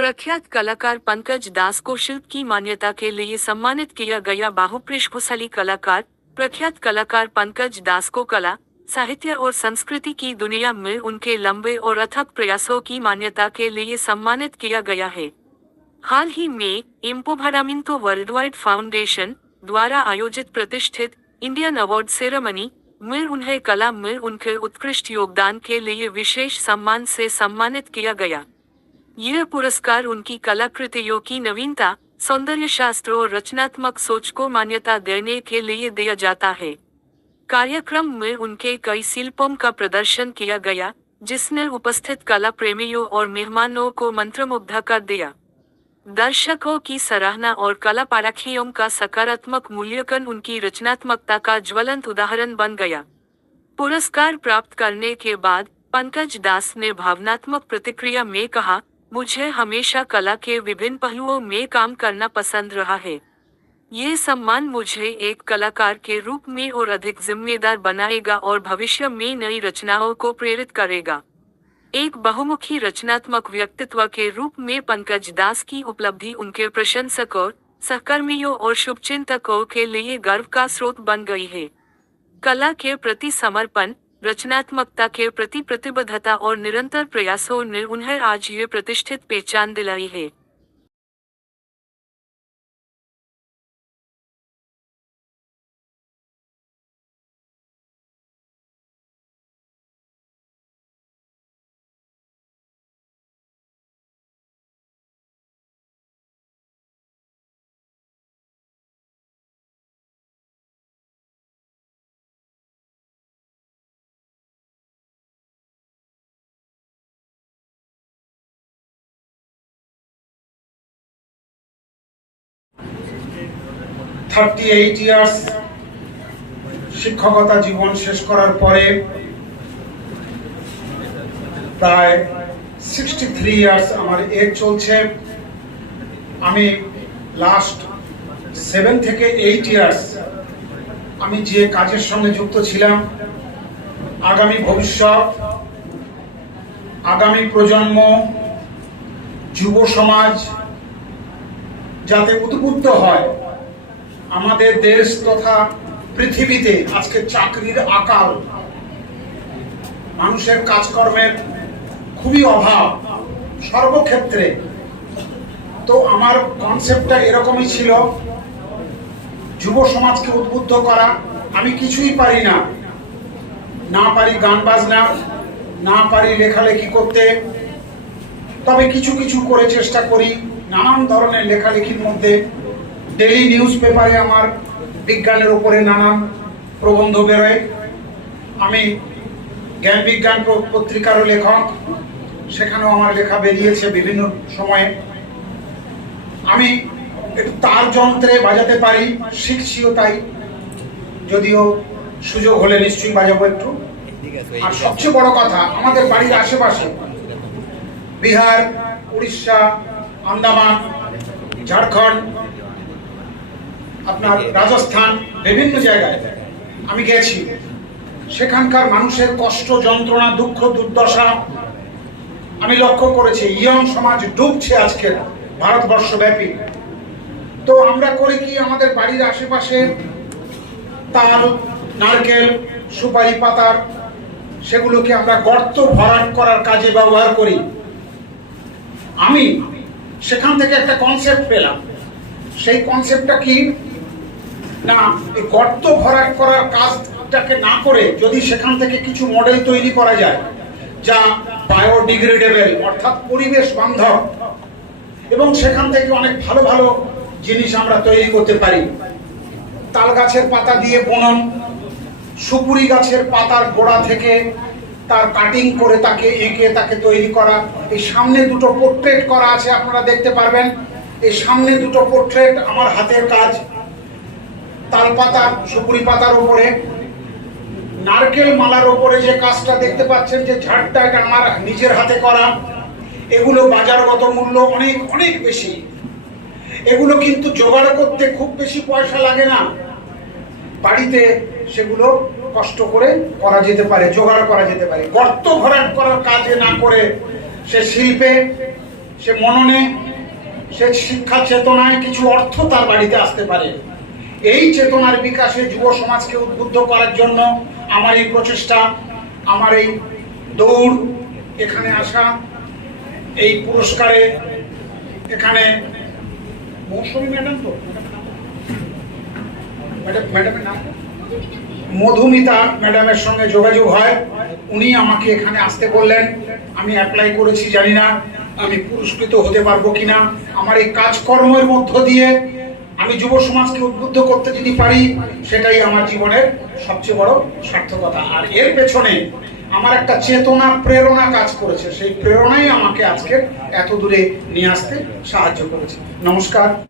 प्रख्यात कलाकार पंकज दास को शिल्प की मान्यता के लिए सम्मानित किया गया। बहुप्रतिभाशाली कलाकार प्रख्यात कलाकार पंकज दास को कला, साहित्य और संस्कृति की दुनिया में उनके लंबे और अथक प्रयासों की मान्यता के लिए सम्मानित किया गया है। हाल ही में एम्पोवरमेंटो वर्ल्डवाइड फाउंडेशन द्वारा आयोजित प्रतिष्ठित इंडियन अवार्ड सेरेमनी में उन्हें कला में उनके उत्कृष्ट योगदान के लिए विशेष सम्मान से सम्मानित किया गया। यह पुरस्कार उनकी कलाकृतियों की नवीनता, सौंदर्य शास्त्र और रचनात्मक सोच को मान्यता देने के लिए दिया जाता है। कार्यक्रम में उनके कई शिल्पों का प्रदर्शन किया गया, जिसने उपस्थित कला प्रेमियों और मेहमानों को मंत्रमुग्ध कर दिया। दर्शकों की सराहना और कला पारखियों का सकारात्मक मूल्यांकन उनकी रचनात्मकता का ज्वलंत उदाहरण बन गया। पुरस्कार प्राप्त करने के बाद पंकज दास ने भावनात्मक प्रतिक्रिया में कहा, मुझे हमेशा कला के विभिन्न पहलुओं में काम करना पसंद रहा है। ये सम्मान मुझे एक कलाकार के रूप में और अधिक जिम्मेदार बनाएगा और भविष्य में नई रचनाओं को प्रेरित करेगा। एक बहुमुखी रचनात्मक व्यक्तित्व के रूप में पंकज दास की उपलब्धि उनके प्रशंसकों, सहकर्मियों और शुभचिंतकों के लिए गर्व का स्रोत बन गई है। कला के प्रति समर्पण, रचनात्मकता के प्रति प्रतिबद्धता और निरंतर प्रयासों ने उन्हें आज ये प्रतिष्ठित पहचान दिलाई है। থার্টি এইট ইয়ার্স শিক্ষকতা জীবন শেষ করার পরে প্রায় 63 ইয়ার্স আমার এজ চলছে। আমি লাস্ট 7 থেকে 8 ইয়ার্স আমি যে কাজের সঙ্গে যুক্ত ছিলাম, আগামী ভবিষ্যৎ, আগামী প্রজন্ম, যুব সমাজ যাতে উদ্বুদ্ধ হয়। আমাদের দেশ তথা পৃথিবীতে আজকে চাকরির আকাল, মানুষের কাজকর্মের খুবই অভাব সর্বক্ষেত্রে। তো আমার কনসেপ্টটা এরকমই ছিল, যুব সমাজকে উদ্বুদ্ধ করা। আমি কিছুই পারি না, না পারি গান বাজনা, না পারি লেখালেখি করতে, তবে কিছু কিছু করে চেষ্টা করি। নানান ধরনের লেখালেখির মধ্যে ডেইলি নিউজ পেপারে আমার বিজ্ঞানের উপরে নানান প্রবন্ধ বেরোয়। আমি জ্ঞান বিজ্ঞান পত্রিকারও লেখক, সেখানেও আমার লেখা বেরিয়েছে বিভিন্ন সময়ে। আমি একটু তার যন্ত্রে বাজাতে পারি, শিখছিও তাই, যদিও সুযোগ হলে নিশ্চয়ই বাজাবো একটু। আর সবচেয়ে বড় কথা, আমাদের বাড়ির আশেপাশে বিহার, উড়িষ্যা, আন্দামান, ঝাড়খণ্ড, আপনার রাজস্থান, বিভিন্ন জায়গায় আমি গেছি। সেখানকার মানুষের কষ্ট, যন্ত্রণা, দুঃখ, দুর্দশা আমি লক্ষ্য করেছি। ইয়ং সমাজ ডুবছে আজকের ভারতবর্ষব্যাপী। তো আমরা করি কি, আমাদের বাড়ির আশেপাশে তাল, নারকেল, সুপারি পাতার সেগুলোকে আমরা গর্ত ভরাট করার কাজে ব্যবহার করি। আমি সেখান থেকে একটা কনসেপ্ট পেলাম। সেই কনসেপ্টটা কি না, এই গর্ত ভরাট করার কাজটাকে না করে যদি সেখান থেকে কিছু মডেল তৈরি করা যায় যা বায়োডিগ্রেডেবল অর্থাৎ পরিবেশ বান্ধব, এবং সেখান থেকে অনেক ভালো ভালো জিনিস আমরা তৈরি করতে পারি। তাল গাছের পাতা দিয়ে বুনন, সুপুরি গাছের পাতার গোড়া থেকে তার কাটিং করে তাকে এঁকে তাকে তৈরি করা। এই সামনে দুটো পোর্ট্রেট করা আছে, আপনারা দেখতে পারবেন। এই সামনে দুটো পোর্ট্রেট আমার হাতের কাজ, তাল পাতা, সুপুরি পাতার উপরে। নারকেল মালার উপরে যে কাজটা দেখতে পাচ্ছেন, যে ঝাড়টা, এটা আমার নিজের হাতে করা। এগুলো বাজারগত মূল্য অনেক অনেক বেশি। এগুলো কিন্তু জোগাড় করতে খুব বেশি পয়সা লাগে না, বাড়িতে সেগুলো কষ্ট করে করা যেতে পারে, জোগাড় করা যেতে পারে। গর্ত ভরাট করার কাজে না করে সে শিল্পে, সে মননে, সে শিক্ষা চেতনায় কিছু অর্থ তার বাড়িতে আসতে পারে। এই চেতনার বিকাশে যুব সমাজকে উদ্বুদ্ধ করার জন্য আমার এই প্রচেষ্টা, আমার এই দৌড়, এখানে আসা, এই পুরস্কারে এখানে মৌসুমী ম্যাডাম, তো ম্যাডামের নাম মধুমিতা ম্যাডামের সঙ্গে যোগাযোগ হয়। উনি আমাকে এখানে আসতে বললেন। আমি অ্যাপ্লাই করেছি, জানি না আমি পুরস্কৃত হতে পারবো কিনা। আমার এই কাজকর্মের মধ্য দিয়ে আমি যুব সমাজকে উদ্বুদ্ধ করতে যদি পারি, সেটাই আমার জীবনের সবচেয়ে বড় সার্থকতা। আর এর পেছনে আমার একটা চেতনা, প্রেরণা কাজ করেছে। সেই প্রেরণাই আমাকে আজকে এত দূরে নিয়ে আসতে সাহায্য করেছে। নমস্কার।